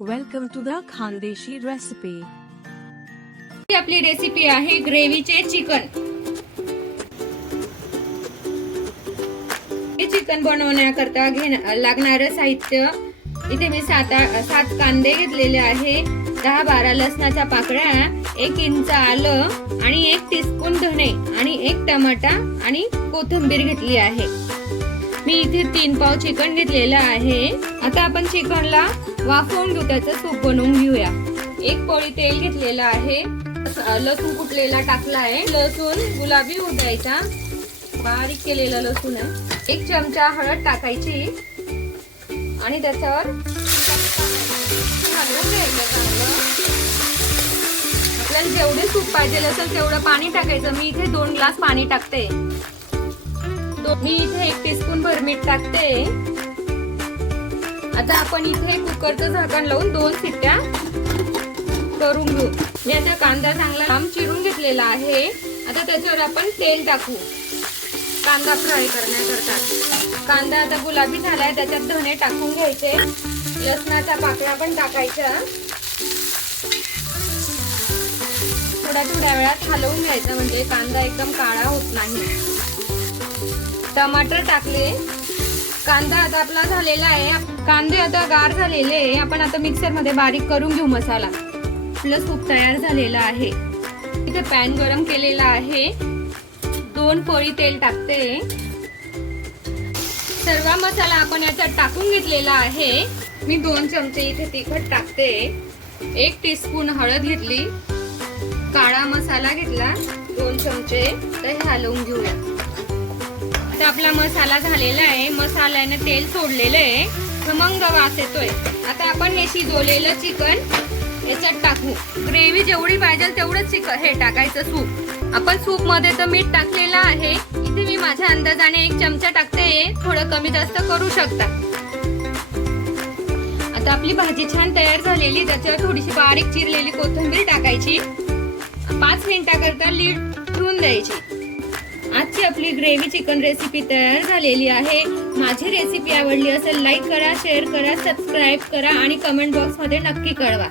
Welcome to the Khandeshi recipe. ही आपली recipe आहे ग्रेव्हीचे चिकन। हे चिकन बनवण्याकरता लागणारं साहित्य इथे मी 7 कांदे घेतलेले आहे, 10-12 लसणाच्या पाकळ्या, 1 इंच आलं आणि 1 टीस्पून धणे आणि 1 टमाटा आणि कोथिंबीर घेतली आहे। मी इथे 3 पाव चिकन घेतलेलं आहे। आता आपण चिकनला वाफवून घेऊ, त्याचं सूप बनवून घेऊया। 1 पोळी तेल घेतलेलं आहे, लसूण कुटलेला टाकला आहे, लसूण गुलाबी होऊ द्यायचा, बारीक केलेला लसूण आहे। 1 चमचा हळद टाकायची आणि त्याच्यावर हलवून घ्यायचं चांगलं। आपल्याला जेवढे सूप पाहिजे असेल तेवढं पाणी टाकायचं। मी इथे 2 ग्लास पाणी टाकते। मी इथे 1 टीस्पून भर मीठ टाकते। आता आपण इथे कुकरचं झाकण लावून 2 शिट्ट्या करून घेऊ। मी आता कांदा चांगला लांब चिरून घेतलेला आहे। आता त्याच्यावर आपण तेल टाकू कांदा फ्राय करण्याकरता। कांदा आता गुलाबी झालाय, त्याच्यात धणे टाकून घ्यायचे, लसणाच्या पाकळ्या पण टाकायच्या, थोड्या वेळात हलवून घ्यायचं म्हणजे कांदा एकदम काळा होत नाही। टमाटर टाकले, कांदा आता आपला झालेला आहे, कांदे आता गार झालेले आहे। आपण आता मिक्सर मध्ये बारीक करून घेऊ मसाला। आपलं सूप तयार झालेला आहे। इथे पॅन गरम केलेला आहे, 2 पोळी तेल टाकते। सर्व मसाला आपण याच्यात टाकून घेतलेला आहे। मी 2 चमचे इथे तिखट टाकते, 1 टीस्पून हळद घेतली, काळा मसाला घेतला 2 चमचे, तर हे हलवून घेऊया। आता आपला मसाला झालेला आहे, मसाल्याने तेल सोडलेलं आहे, खमंग वास येतोय। आता आपण हे शिजवलेलं चिकन याच्यात टाकू। ग्रेव्ही जेवढी पाहिजे तेवढंच चिकन हे टाकायचं सूप। आपण सूप मध्ये तर मीठ टाकलेलं आहे, इथे मी माझ्या अंदाजाने 1 चमचा टाकते, थोडं कमी जास्त करू शकता। आता आपली भाजी छान तयार झालेली, त्याच्यावर थोडीशी बारीक चिरलेली कोथिंबीर टाकायची, 5 मिनिटाकरता लीड ठेवून द्यायची। आजची आपली ग्रेव्ही चिकन रेसिपी तयार झालेली आहे। माझी रेसिपी आवडली असेल लाईक करा, शेअर करा, सबस्क्राईब करा आणि कमेंट बॉक्स मध्ये नक्की कळवा।